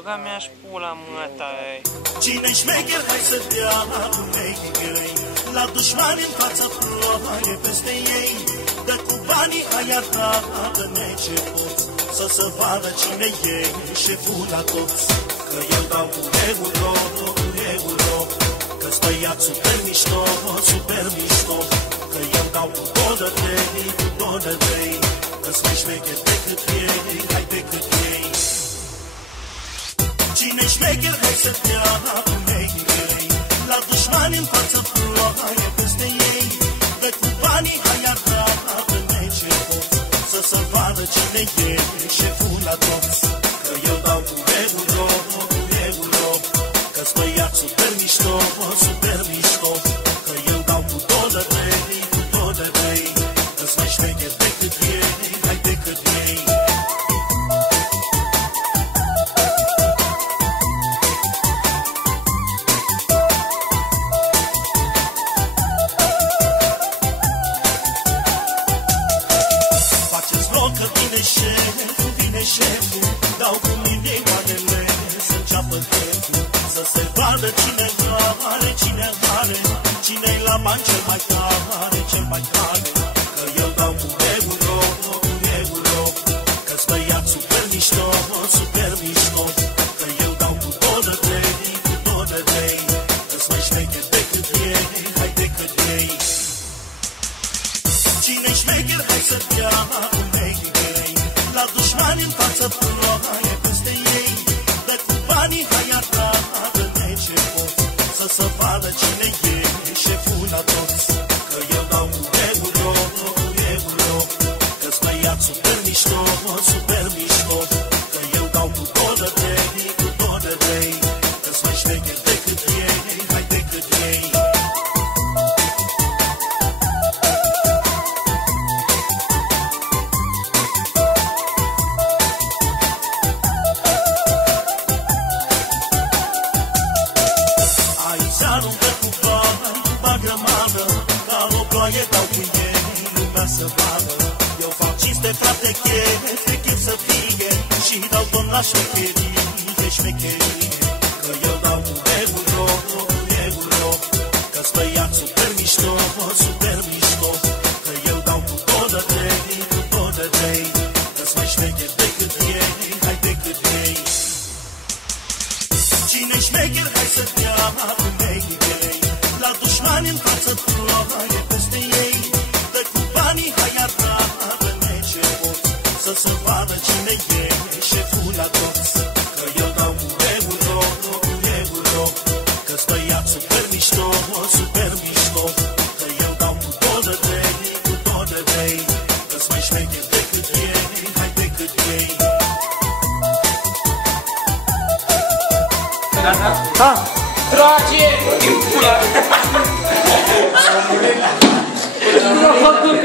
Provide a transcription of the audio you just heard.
Băga mi-aș pula măta ei. Cine-i șmecher, hai să dea cu mechigărei. La dușmani în fața ploaie peste ei. Dă cu banii aia ta, dă-ne ce poți. Să se vadă cine e șeful la toți. Că eu dau cu euro, că-s băiat super mișto, super mișto. Că eu dau cu $2, că-s mai șmecher decât ei, hai decât ei. Cine-i șmecher, hai să dea cu mechigărei. La dușmani în față ploaie peste ei. Dă cu banii aia ta, dă-ne ce poți. Să se vadă cine e șeful la toți. Că eu dau cu euro, că-s băiat super mișto, super mișto. Că eu dau cu $2, că-s mai șmecher decât ei, hai decât ei. Faceți loc că vine șeful, dau cu milioanele să înceapă trepul. Să se vadă cine are, cine-i la bani cel mai tare, cel mai tare. Că eu dau cu euro, că-s băiat super mișto, super mișto. Că eu dau cu $2, că-s mai șmecher decât ei, hai decât ei. Cine-i șmecher, hai să dea cu mechigărei. La dușmani în față ploaie peste ei. Dă cu banii aia ta, dă-ne ce poți. Să se vadă cine e șeful la toți. Că eu dau cu euro, că-s băiat super mișto, super mișto. Că eu dau cu $2, că-s mai șmecher decât ei, hai decât ei. Aici aruncă cu bani grămadă, ca o ploaie dau cu ei, lumea să vadă. Eu fac cinste, frate, chef să fie, și dau tot la șmecherie. Că eu dau cu euro, că-s băiat super mișto, super mișto. Că eu dau cu $2, că-s mai șmecher decât ei, hai decât ei. Cine-i șmecher, hai să dea cu mechigărei. La dușmani în față ploaie peste ei. Dă cu banii aia ta, dă-ne ce poți. Să se vadă cine e șeful la toți. Că eu dau cu euro, că-s băiat super mișto, super mișto. Că eu dau cu $2, că-s mai șmecher decât ei, hai decât ei. Da! Trage! Nu m-a făcut